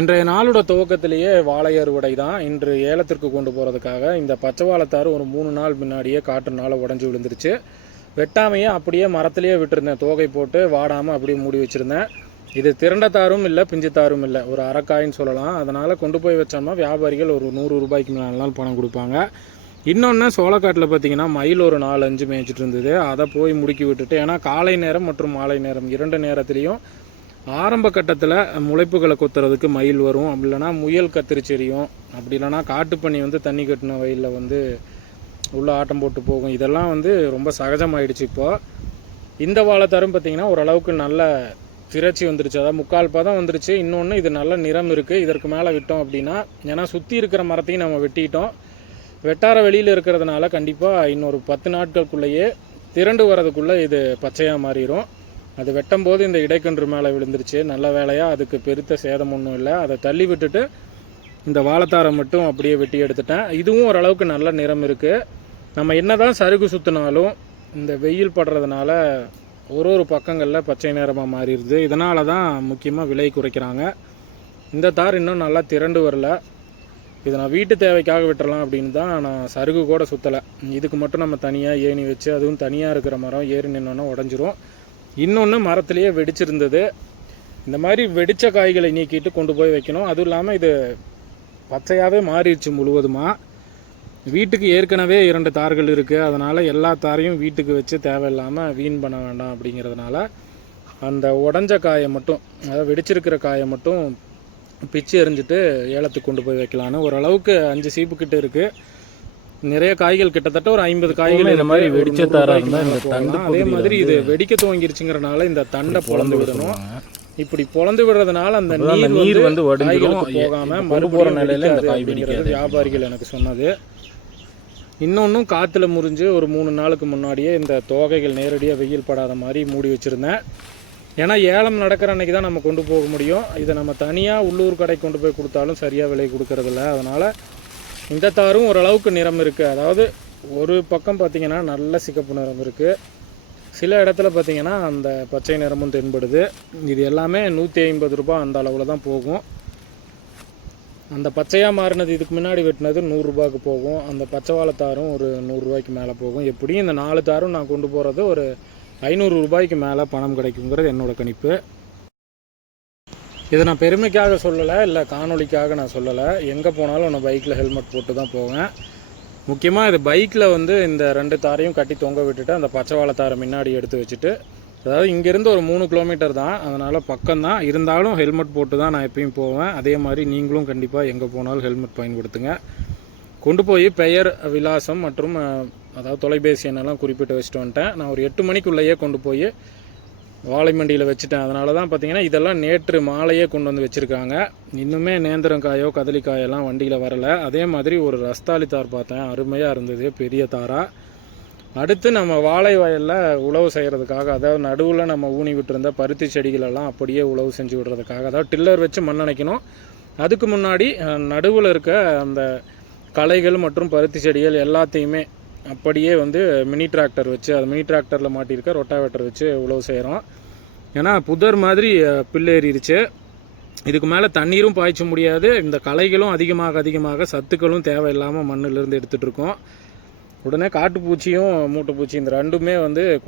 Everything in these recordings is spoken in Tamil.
இன்றைய நாளோட துவக்கத்திலேயே வாழை அறுவடை தான். இன்று ஏலத்திற்கு கொண்டு போகிறதுக்காக இந்த பச்சை வாழைத்தார் ஒரு 3 நாள் முன்னாடியே காற்றுனால உடஞ்சி விழுந்துருச்சு. வெட்டாமையே அப்படியே மரத்திலேயே விட்டுருந்தேன், தோகை போட்டு வாடாமல் அப்படியே மூடி வச்சுருந்தேன். இது திரண்ட தாரும் இல்லை, பிஞ்சு தாரும் இல்லை, ஒரு அரைக்காயின்னு சொல்லலாம். அதனால் கொண்டு போய் வச்சோம்னா வியாபாரிகள் ஒரு 100 ரூபாய்க்கு மேலாம் பணம் கொடுப்பாங்க. இன்னொன்று, சோளக்காட்டில் பார்த்திங்கன்னா மயில் ஒரு 4-5 மேய்ச்சிட்டு இருந்தது. அதை போய் முடுக்கி விட்டுட்டு, ஏன்னா காலை நேரம் மற்றும் மாலை நேரம் 2 நேரத்துலேயும் ஆரம்ப கட்டத்தில் முளைப்புகளை கொத்துறதுக்கு மயில் வரும். அப்படி இல்லைனா முயல் கத்திரிச்செரியும், அப்படி இல்லைனா காட்டுப்பண்ணி தண்ணி கட்டின வயலில் உள்ள ஆட்டம் போட்டு போகும். இதெல்லாம் ரொம்ப சகஜமாயிடுச்சு. இப்போது இந்த வாழைத்தாரும் பார்த்திங்கன்னா ஓரளவுக்கு நல்ல திரட்சி வந்துருச்சு, அதாவது 3/4 பதம் வந்துருச்சு. இன்னொன்று, இது நல்ல நிறம் இருக்குது. இதற்கு மேலே விட்டோம் அப்படின்னா, ஏன்னா சுற்றி இருக்கிற மரத்தையும் நம்ம வெட்டிட்டோம், வெட்டார வெளியில் இருக்கிறதுனால கண்டிப்பாக இன்னொரு 10 நாட்களுக்குள்ளேயே திரண்டு வரதுக்குள்ளே இது பச்சையாக மாறிடும். அது வெட்டும் போது இந்த இடைக்கன்று மேலே விழுந்துருச்சு. நல்ல வேலையாக அதுக்கு பெருத்த சேதம் ஒன்றும் இல்லை. அதை தள்ளி விட்டுட்டு இந்த வாழைத்தாரை மட்டும் அப்படியே வெட்டி எடுத்துட்டேன். இதுவும் ஓரளவுக்கு நல்ல நிறம் இருக்குது. நம்ம என்ன தான் சருகு சுற்றினாலும் இந்த வெயில் படுறதுனால ஒரு பக்கங்களில் பச்சை நிறமாக மாறிடுது. இதனால தான் முக்கியமாக விலை குறைக்கிறாங்க. இந்த தார் இன்னும் நல்லா திரண்டு வரல. இதை நான் வீட்டு தேவைக்காக விட்டுறலாம் அப்படின்னு தான் நான் சருகு கூட சுற்றலை. இதுக்கு மட்டும் நம்ம தனியாக ஏணி வச்சு, அதுவும் தனியாக இருக்கிற மரம் ஏறி நின்னோன்னா உடஞ்சிரும். இன்னொன்று, மரத்துலேயே வெடிச்சிருந்தது. இந்த மாதிரி வெடித்த காய்களை நீக்கிட்டு கொண்டு போய் வைக்கணும். அதுவும் இல்லாமல் இது பச்சையாகவே மாறிடுச்சு முழுவதுமாக. வீட்டுக்கு ஏற்கனவே 2 தார்கள் இருக்குது. அதனால் எல்லா தாரையும் வீட்டுக்கு வச்சு தேவையில்லாமல் வீண் பண்ண வேண்டாம் அப்படிங்கிறதுனால அந்த உடஞ்ச காயை மட்டும், அதாவது வெடிச்சிருக்கிற காயை மட்டும் பிச்சு எறிஞ்சிட்டு ஏலத்துக்கு கொண்டு போய் வைக்கலான்னு. ஓரளவுக்கு 5 சீப்பு கிட்ட இருக்குது. நிறைய காய்கள், கிட்டத்தட்ட ஒரு 50 காய்கள் இந்த மாதிரி வெடிச்ச தாரா இருந்தால் இந்த தண்டு. அதே மாதிரி இது வெடிக்க துவங்கிருச்சுங்கிறனால இந்த தண்டை பொழந்து விடணும். இப்படி பொழந்து விடுறதுனால அந்த நீர் போகாமல் மறு போகிற நிலையில் இந்த காய் வெடிக்கிறது வியாபாரிகள் எனக்கு சொன்னது. இன்னொன்றும், காற்றுல முறிஞ்சு ஒரு 3 நாளுக்கு முன்னாடியே இந்த தோகைகள் நேரடியாக வெயில் படாத மாதிரி மூடி வச்சுருந்தேன். ஏன்னா ஏலம் நடக்கிற அன்றைக்கி தான் நம்ம கொண்டு போக முடியும். இதை நம்ம தனியாக உள்ளூர் கடைக்கு கொண்டு போய் கொடுத்தாலும் சரியாக விலை கொடுக்கறதில்ல. அதனால் இந்த தாரும் ஓரளவுக்கு நிறம் இருக்குது. அதாவது ஒரு பக்கம் பார்த்திங்கன்னா நல்ல சிகப்பு நிறம் இருக்குது, சில இடத்துல பார்த்திங்கன்னா அந்த பச்சை நிறமும் தென்படுது. இது எல்லாமே 150 ரூபா அந்த அளவில் தான் போகும். அந்த பச்சையாக மாறினது இதுக்கு முன்னாடி வெட்டினது 100 ரூபாய்க்கு போகும். அந்த பச்சை வாழைத்தாரும் ஒரு 100 ரூபாய்க்கு மேலே போகும். எப்படியும் இந்த 4 தாரும் நான் கொண்டு போகிறது ஒரு 500 ரூபாய்க்கு மேலே பணம் கிடைக்குங்கிறது என்னோடய கணிப்பு. இதை நான் பெருமைக்காக சொல்லலை, இல்லை காணொலிக்காக நான் சொல்லலை. எங்கே போனாலும் நான் பைக்கில் ஹெல்மெட் போட்டு தான் போவேன். முக்கியமாக இது பைக்கில் இந்த 2 தாரையும் கட்டி தொங்க விட்டுட்டு அந்த பச்சை வாழைத்தாரை முன்னாடி எடுத்து வச்சுட்டு, அதாவது இங்கேருந்து ஒரு 3 கிலோமீட்டர் தான், அதனால் பக்கம்தான். இருந்தாலும் ஹெல்மெட் போட்டு தான் நான் எப்பயும் போவேன். அதே மாதிரி நீங்களும் கண்டிப்பாக எங்கே போனாலும் ஹெல்மெட் பயன்படுத்துங்க. கொண்டு போய் பெயர், விலாசம் மற்றும் அதாவது தொலைபேசி எண்ணெல்லாம் குறிப்பிட்டு வச்சுட்டு வந்துட்டேன். நான் ஒரு 8 மணிக்குள்ளேயே கொண்டு போய் வாழை மண்டியில் வச்சுட்டேன். அதனால தான் பார்த்திங்கன்னா இதெல்லாம் நேற்று மாலையே கொண்டு வந்து வச்சுருக்காங்க. இன்னுமே நேந்திரங்காயோ கதலிக்காயெல்லாம் வண்டியில் வரலை. அதே மாதிரி ஒரு ரஸ்தாளி தார் பார்த்தேன், அருமையாக இருந்தது, பெரிய தாராக. அடுத்து நம்ம வாழை வயலில் உழவு செய்கிறதுக்காக, அதாவது நடுவில் நம்ம ஊனி விட்டுருந்த பருத்தி செடிகளெல்லாம் அப்படியே உழவு செஞ்சு விடுறதுக்காக, அதாவது டில்லர் வச்சு மண் அணைக்கணும். அதுக்கு முன்னாடி நடுவில் இருக்க அந்த களைகள் மற்றும் பருத்தி செடிகள் எல்லாத்தையுமே அப்படியே மினி டிராக்டர் வச்சு, அது மினி டிராக்டரில் மாட்டியிருக்க ரொட்டாவேட்டர் வச்சு உழவு செய்கிறோம். ஏன்னா புதர் மாதிரி பில்லேறிடுச்சு. இதுக்கு மேலே தண்ணீரும் பாய்ச்ச முடியாது. இந்த களைகளும் அதிகமாக சத்துக்களும் தேவையில்லாமல் மண்ணிலிருந்து எடுத்துகிட்டு இருக்கோம். உடனே காட்டுப்பூச்சியும் மூட்டைப்பூச்சி இந்த ரெண்டுமே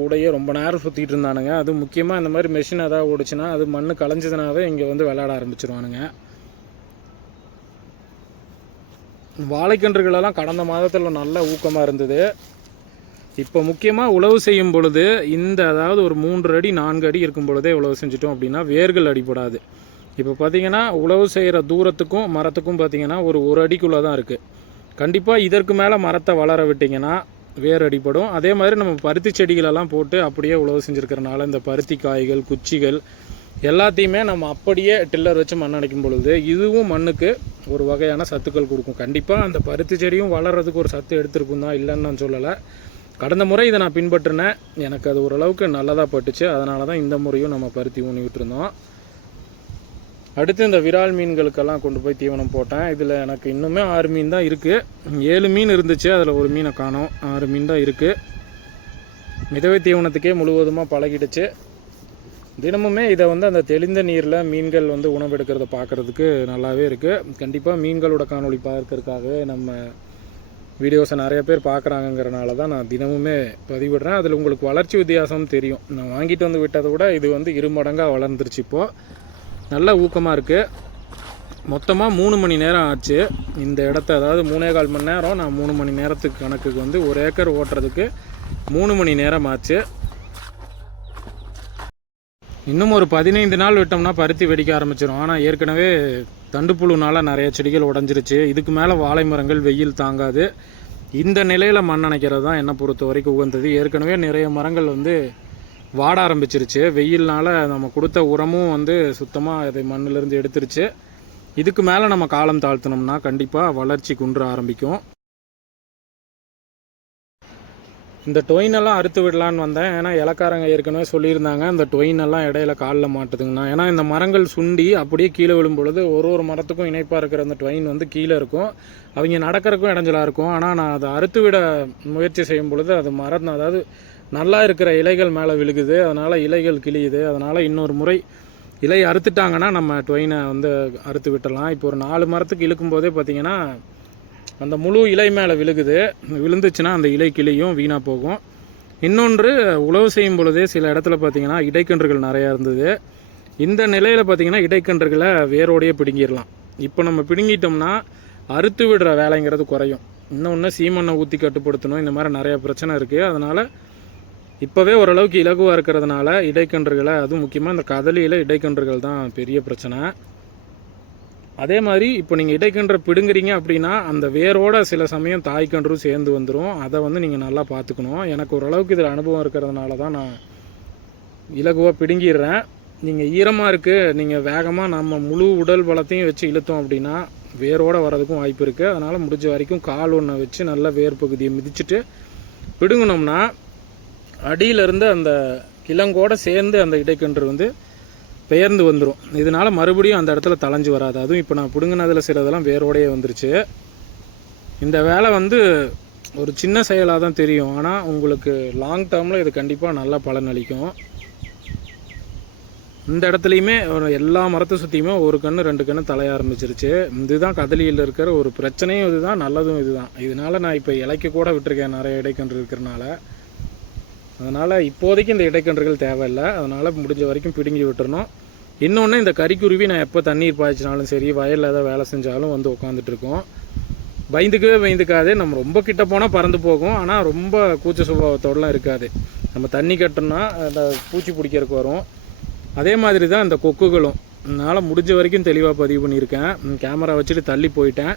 கூடையே ரொம்ப நேரம் சுற்றிட்டு இருந்தானுங்க. அது முக்கியமாக இந்த மாதிரி மெஷின் ஏதாவது ஓடிச்சுன்னா அது மண் களைஞ்சதுனாவே இங்கே விளையாட ஆரம்பிச்சிருவானுங்க. வாழைக்கன்றுகளெல்லாம் கடந்த மாதத்தில் நல்ல ஊக்கமாக இருந்தது. இப்போ முக்கியமாக உழவு செய்யும் பொழுது அதாவது ஒரு 3 அடி 4 அடி இருக்கும் பொழுதே உழவு செஞ்சிட்டோம் அப்படின்னா வேர்கள் அடிபடாது. இப்போ பார்த்திங்கன்னா உழவு செய்கிற தூரத்துக்கும் மரத்துக்கும் பார்த்திங்கன்னா ஒரு அடிக்குள்ளே தான் இருக்குது. கண்டிப்பாக இதற்கு மேலே மரத்தை வளர விட்டிங்கன்னா வேர் அடிப்படும். அதே மாதிரி நம்ம பருத்தி செடிகளெல்லாம் போட்டு அப்படியே உழவு செஞ்சுருக்கிறனால இந்த பருத்தி காய்கள், குச்சிகள் எல்லாத்தையுமே நம்ம அப்படியே டில்லர் வச்சு மண் அணைக்கும் பொழுது இதுவும் மண்ணுக்கு ஒரு வகையான சத்துக்கள் கொடுக்கும். கண்டிப்பாக அந்த பருத்தி செடியும் வளர்கிறதுக்கு ஒரு சத்து எடுத்துருக்கும் தான், இல்லைன்னு நான் சொல்லலை. கடந்த முறை இதை நான் பின்பற்றினேன், எனக்கு அது ஓரளவுக்கு நல்லதாக பட்டுச்சு. அதனால தான் இந்த முறையும் நம்ம பருத்தி ஊனி விட்டுருந்தோம். அடுத்து இந்த விரால் மீன்களுக்கெல்லாம் கொண்டு போய் தீவனம் போட்டேன். இதில் எனக்கு இன்னுமே 6 மீன் தான் இருக்குது. 7 மீன் இருந்துச்சு, அதில் ஒரு மீனை காணோம். 6 மீன் தான் இருக்குது. மிதவை தீவனத்துக்கே முழுவதுமாக பழகிடுச்சு. தினமுமே இதை வந்து அந்த தெளிந்த நீரில் மீன்கள் வந்து உணவெடுக்கிறத பார்க்குறதுக்கு நல்லாவே இருக்குது. கண்டிப்பாக மீன்களோட காணொளி பார்க்கறதுக்காகவே நம்ம வீடியோஸை நிறைய பேர் பார்க்குறாங்கங்கிறனால தான் நான் தினமுமே பதிவிடுறேன். அதில் உங்களுக்கு வளர்ச்சி வித்தியாசம் தெரியும். நான் வாங்கிட்டு வந்து விட்டதை விட இது வந்து 2 மடங்காக வளர்ந்துருச்சு. இப்போது நல்ல ஊக்கமாக இருக்குது. மொத்தமாக 3 மணி நேரம் ஆச்சு இந்த இடத்த, அதாவது 3.25 மணி நேரம். நான் 3 மணி நேரத்துக்கு கணக்குக்கு வந்து 1 ஏக்கர் ஓட்டுறதுக்கு 3 மணி நேரம் ஆச்சு. இன்னும் ஒரு 15 நாள் விட்டோம்னா பருத்தி வெடிக்க ஆரம்பிச்சிடும். ஆனால் ஏற்கனவே தண்டுப்புழுனால நிறைய செடிகள் உடஞ்சிருச்சு. இதுக்கு மேலே வாழை மரங்கள் வெயில் தாங்காது. இந்த நிலையில் மண் அணைக்கிறது தான் என்னை பொறுத்த வரைக்கும் உகந்தது. ஏற்கனவே நிறைய மரங்கள் வந்து வாட ஆரம்பிச்சிருச்சு. வெயில்னால நம்ம கொடுத்த உரமும் வந்து சுத்தமாக அதை மண்ணிலேருந்து எடுத்துருச்சு. இதுக்கு மேலே நம்ம காலம் தாழ்த்தினோம்னா கண்டிப்பாக வளர்ச்சி குன்ற ஆரம்பிக்கும். இந்த டொயினெல்லாம் அறுத்து விடலான்னு வந்தேன். ஏன்னா இலக்காரங்க ஏற்கனவே சொல்லியிருந்தாங்க இந்த டொயினெல்லாம் இடையில காலில் மாட்டுதுங்கண்ணா. ஏன்னா இந்த மரங்கள் சுண்டி அப்படியே கீழே விழும் பொழுது ஒரு மரத்துக்கும் இணைப்பாக இருக்கிற அந்த டொயின் வந்து கீழே இருக்கும். அவங்க நடக்கிறதுக்கும் இடைஞ்சலாக இருக்கும். ஆனால் நான் அதை அறுத்து விட முயற்சி செய்யும் பொழுது அது மரம், அதாவது நல்லா இருக்கிற இலைகள் மேலே விழுகுது. அதனால் இலைகள் கிழியுது. அதனால் இன்னொரு முறை இலை அறுத்துட்டாங்கன்னா நம்ம டொயினை வந்து அறுத்து விட்டலாம். இப்போ ஒரு 4 மரத்துக்கு இழுக்கும் போதே பார்த்திங்கன்னா அந்த முழு இலை மேலே விழுகுது. விழுந்துச்சுன்னா அந்த இலை கிளியும் வீணாக போகும். இன்னொன்று, உழவு செய்யும் பொழுதே சில இடத்துல பார்த்திங்கன்னா இடைக்கன்றுகள் நிறையா இருந்தது. இந்த நிலையில் பார்த்திங்கன்னா இடைக்கன்றுகளை வேரோடையே பிடுங்கிடலாம். இப்போ நம்ம பிடுங்கிட்டோம்னா அறுத்து விடுற வேலைங்கிறது குறையும். இன்னொன்று, சீமண்ணை ஊற்றி கட்டுப்படுத்தணும். இந்த மாதிரி நிறையா பிரச்சனை இருக்குது. அதனால் இப்போவே ஓரளவுக்கு இலகுவாக இருக்கிறதுனால இடைக்கன்றுகளை, அதுவும் முக்கியமாக இந்த கதலியில் இடைக்கன்றுகள் தான் பெரிய பிரச்சனை. அதே மாதிரி இப்போ நீங்கள் இடைக்கன்றை பிடுங்குறீங்க அப்படின்னா அந்த வேரோட சில சமயம் தாய்க்கன்றும் சேர்ந்து வந்துடும். அதை வந்து நீங்கள் நல்லா பார்த்துக்கணும். எனக்கு ஓரளவுக்கு இதில் அனுபவம் இருக்கிறதுனால தான் நான் இலகுவாக பிடுங்கிடுறேன். நீங்கள் ஈரமாக இருக்குது, நீங்கள் வேகமாக நம்ம முழு உடல் பலத்தையும் வச்சு இழுத்தோம் அப்படின்னா வேரோடு வர்றதுக்கும் வாய்ப்பு இருக்குது. அதனால் முடிஞ்ச வரைக்கும் கால் ஒன்றை வச்சு நல்லா வேர் பகுதியை மிதிச்சுட்டு பிடுங்கினோம்னா அடியிலேருந்து அந்த கிழங்கோடு சேர்ந்து அந்த இடைக்கன்று வந்து பெயர்ந்து வந்துடும். இதனால் மறுபடியும் அந்த இடத்துல தளைஞ்சு வராது. அதுவும் இப்போ நான் பிடுங்கினதில் சிலதெல்லாம் வேரோடையே வந்துருச்சு. இந்த வேலை வந்து ஒரு சின்ன செயலாக தான் தெரியும். ஆனால் உங்களுக்கு லாங் டேர்மில் இது கண்டிப்பாக நல்லா பலன் அளிக்கும். இந்த இடத்துலையுமே ஒரு எல்லா மரத்தை சுற்றியுமே 1 கன்று 2 கன்று தலைய ஆரம்பிச்சிருச்சு. இதுதான் கதலியில் இருக்கிற ஒரு பிரச்சனையும் இதுதான், நல்லதும் இதுதான். இதனால் நான் இப்போ இலைக்கு கூட விட்டுருக்கேன் நிறைய இடைக்கன்று இருக்கிறனால. அதனால் இப்போதைக்கு இந்த இடைக்கன்றுகள் தேவையில்லை. அதனால் முடிஞ்ச வரைக்கும் பிடுங்கி விட்டுறணும். இன்னொன்று, இந்த கறிக்குருவி நான் எப்போ தண்ணீர் பாய்ச்சினாலும் சரி, வயலில் ஏதாவது வேலை செஞ்சாலும் வந்து உட்காந்துட்ருக்கோம். பயந்துக்காதே. நம்ம ரொம்ப கிட்ட போனால் பறந்து போகும். ஆனால் ரொம்ப கூச்ச சுபாவத்தோடலாம் இருக்காது. நம்ம தண்ணி கட்டினா அந்த பூச்சி பிடிக்கிறதுக்கு வரும். அதே மாதிரி தான் இந்த கொக்குகளும். அதனால் முடிஞ்ச வரைக்கும் தெளிவாக பதிவு பண்ணியிருக்கேன். கேமரா வச்சுட்டு தள்ளி போயிட்டேன்.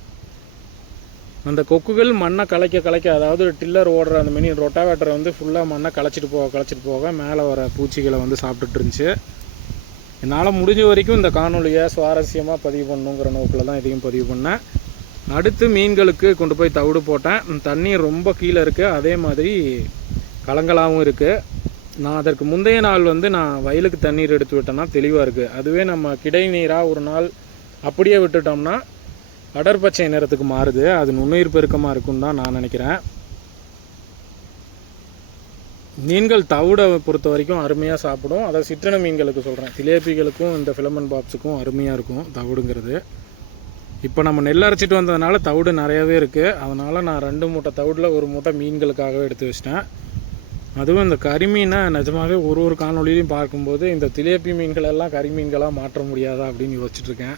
அந்த கொக்குகள் மண்ணை கலைக்க, அதாவது டில்லர் ஓடுற அந்த மினி ரொட்டாவேட்டரை வந்து ஃபுல்லாக மண்ணை களைச்சிட்டு போக மேலே வர பூச்சிகளை வந்து சாப்பிட்டுட்டு இருந்துச்சு. என்னால் முடிஞ்ச வரைக்கும் இந்த காணொலியை சுவாரஸ்யமாக பதிவு பண்ணணுங்கிற நோக்கில் தான் இதையும் பதிவு பண்ணேன். அடுத்து மீன்களுக்கு கொண்டு போய் தவிடு போட்டேன். தண்ணீர் ரொம்ப கீழே இருக்குது, அதே மாதிரி கலங்களாகவும் இருக்குது. நான் அதற்கு முந்தைய நாள் வந்து நான் வயலுக்கு தண்ணீர் எடுத்து விட்டேன்னா தெளிவாக இருக்குது. அதுவே நம்ம கிடை நீராக ஒரு நாள் அப்படியே விட்டுட்டோம்னா அடர்பச்சை நிறத்துக்கு மாறுது. அது நுண்ணுயிர் பெருக்கமாக இருக்குன்னு தான் நான் நினைக்கிறேன். மீன்கள் தவிடை பொறுத்த வரைக்கும் அருமையாக சாப்பிடும். அதை சிற்றின மீன்களுக்கு சொல்கிறேன். திலேபிகளுக்கும் இந்த ஃபிலமன் பாப்ஸுக்கும் அருமையாக இருக்கும் தவிடுங்கிறது. இப்போ நம்ம நெல் அரைச்சிட்டு வந்ததுனால தவிடு நிறையாவே இருக்குது. அதனால் நான் 2 மூட்டை தவிடில் 1 மூட்டை மீன்களுக்காகவே எடுத்து வச்சிட்டேன். அதுவும் இந்த கரிமீனை நிஜமாகவே ஒரு காணொலியிலையும் பார்க்கும்போது இந்த திலேபி மீன்கள் எல்லாம் கரிமீன்களாக மாற்ற முடியாதா அப்படின்னு யோசிச்சுட்ருக்கேன்.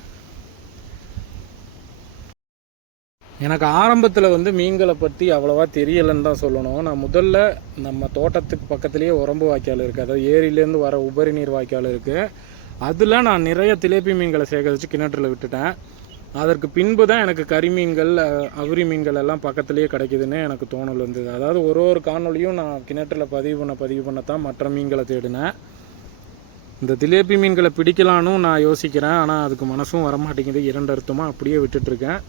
எனக்கு ஆரம்பத்தில் வந்து மீன்களை பற்றி அவ்வளோவா தெரியலைன்னு தான் சொல்லணும். நான் முதல்ல நம்ம தோட்டத்துக்கு பக்கத்துலேயே உரம்பு வாய்க்கால் இருக்குது, அதாவது ஏரியிலேருந்து வர உபரி நீர் வாய்க்கால் இருக்குது. அதில் நான் நிறைய திலேபி மீன்களை சேகரித்து கிணற்றில் விட்டுட்டேன். அதற்கு பின்பு தான் எனக்கு கரிமீன்கள், அவுரி மீன்கள் எல்லாம் பக்கத்துலேயே கிடைக்குதுன்னு எனக்கு தோணல் இருந்தது. அதாவது ஒரு காணொலியும் நான் கிணற்றில் பதிவு பண்ணத்தான் மற்ற மீன்களை தேடினேன். இந்த திலேபி மீன்களை பிடிக்கலான்னு நான் யோசிக்கிறேன். ஆனால் அதுக்கு மனசும் வரமாட்டேங்குது. 2 அர்த்தமாக அப்படியே விட்டுட்டுருக்கேன்.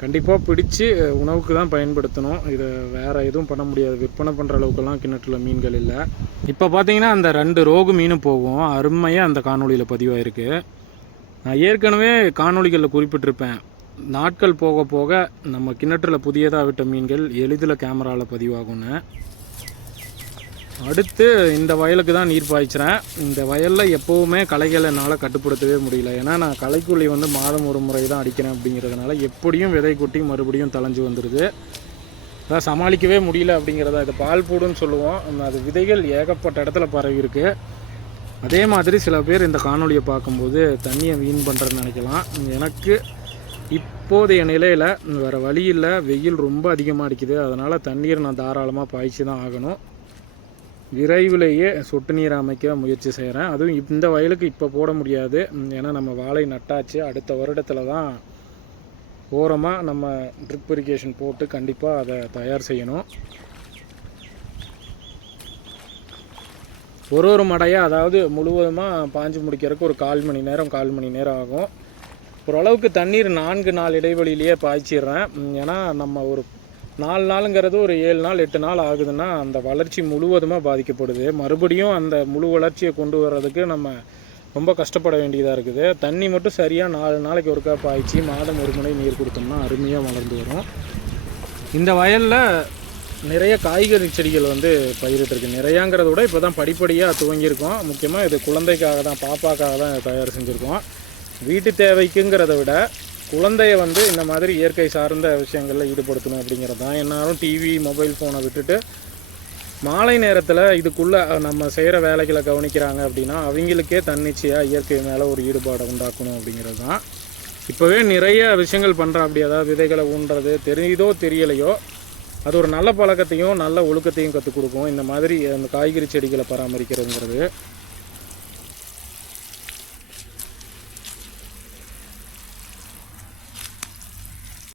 கண்டிப்பாக பிடிச்சி உணவுக்கு தான் பயன்படுத்தணும். இதை வேறு எதுவும் பண்ண முடியாது. விற்பனை பண்ணுற அளவுக்குலாம் கிணற்றில் மீன்கள் இல்லை. இப்போ பார்த்தீங்கன்னா அந்த 2 ரோகு மீனும் போகும். அருமையாக அந்த காணொலியில் பதிவாயிருக்கு. நான் ஏற்கனவே காணொலிகளில் குறிப்பிட்டிருப்பேன். நாட்கள் போக போக நம்ம கிணற்றில் புதியதாக விட்ட மீன்கள் எளிதில் கேமராவில் பதிவாகும்னு. அடுத்து இந்த வயலுக்கு தான் நீர் பாய்ச்சிறேன். இந்த வயலில் எப்போவுமே களைகளை என்னால் கட்டுப்படுத்தவே முடியல. ஏன்னா நான் களைக்கொல்லி வந்து மாதம் ஒரு முறை தான் அடிக்கிறேன் அப்படிங்கிறதுனால எப்படியும் விதை கொட்டி மறுபடியும் தளைஞ்சு வந்துடுது. அதான் சமாளிக்கவே முடியல அப்படிங்கிறத. இது பால் பூடுன்னு சொல்லுவோம். அது விதைகள் ஏகப்பட்ட இடத்துல பரவி இருக்குது. அதே மாதிரி சில பேர் இந்த காணொலியை பார்க்கும்போது தண்ணியை வீண் பண்ணுறேன்னு நினைக்கலாம். எனக்கு இப்போதைய நிலையில் வேறு வழி இல்லை. வெயில் ரொம்ப அதிகமாக அடிக்குது. அதனால் தண்ணீர் நான் தாராளமாக பாய்ச்சி தான் ஆகணும். விரைவிலேயே சொட்டு நீர் அமைக்க முயற்சி செய்கிறேன். அதுவும் இந்த வயலுக்கு இப்போ போட முடியாது. ஏன்னா நம்ம வாழை நட்டாச்சு. அடுத்த வருடத்தில் தான் ஓரமாக நம்ம ட்ரிப் இரிகேஷன் போட்டு கண்டிப்பாக அதை தயார் செய்யணும். ஒரு மடையாக, அதாவது முழுவதுமாக பாஞ்சு முடிக்கிறதுக்கு ஒரு 1/4 மணி நேரம் ஆகும். ஓரளவுக்கு தண்ணீர் 4 நாள் இடைவெளியிலேயே பாய்ச்சிடுறேன். ஏன்னா நம்ம ஒரு 4 நாளுங்கிறது ஒரு 7 நாள் 8 நாள் ஆகுதுன்னா அந்த வளர்ச்சி முழுவதுமாக பாதிக்கப்படுது. மறுபடியும் அந்த முழு வளர்ச்சியை கொண்டு வர்றதுக்கு நம்ம ரொம்ப கஷ்டப்பட வேண்டியதாக இருக்குது. தண்ணி மட்டும் சரியாக 4 நாளைக்கு ஒருக்கா பாய்ச்சி மாதம் ஒரு முறை நீர் கொடுத்தோம்னா அருமையாக வளர்ந்து வரும். இந்த வயலில் நிறைய காய்கறி செடிகள் வந்து பயிரிட்டுருக்கு. நிறையாங்கிறத விட இப்போ தான் படிப்படியாக துவங்கியிருக்கோம். முக்கியமாக இது குழந்தைக்காக தான், பாப்பாக்காக தான் தயார் செஞ்சுருக்கோம். வீட்டு தேவைக்குங்கிறத விட குழந்தைய வந்து இந்த மாதிரி இயற்கை சார்ந்த விஷயங்களில் ஈடுபடுத்தணும் அப்படிங்கிறது தான். என்னாலும் டிவி மொபைல் ஃபோனை விட்டுட்டு மாலை நேரத்தில் இதுக்குள்ளே நம்ம செய்கிற வேலைகளை கவனிக்கிறாங்க அப்படின்னா அவங்களுக்கே தன்னிச்சையாக இயற்கை மேலே ஒரு ஈடுபாடை உண்டாக்கணும் அப்படிங்கிறது தான். இப்போவே நிறைய விஷயங்கள் பண்ணுறேன். அப்படி அதாவது விதைகளை ஊன்றது தெரியுதோ தெரியலையோ அது ஒரு நல்ல பழக்கத்தையும் நல்ல ஒழுக்கத்தையும் கற்றுக் கொடுக்கும். இந்த மாதிரி அந்த காய்கறி செடிகளை பராமரிக்கிறதுங்கிறது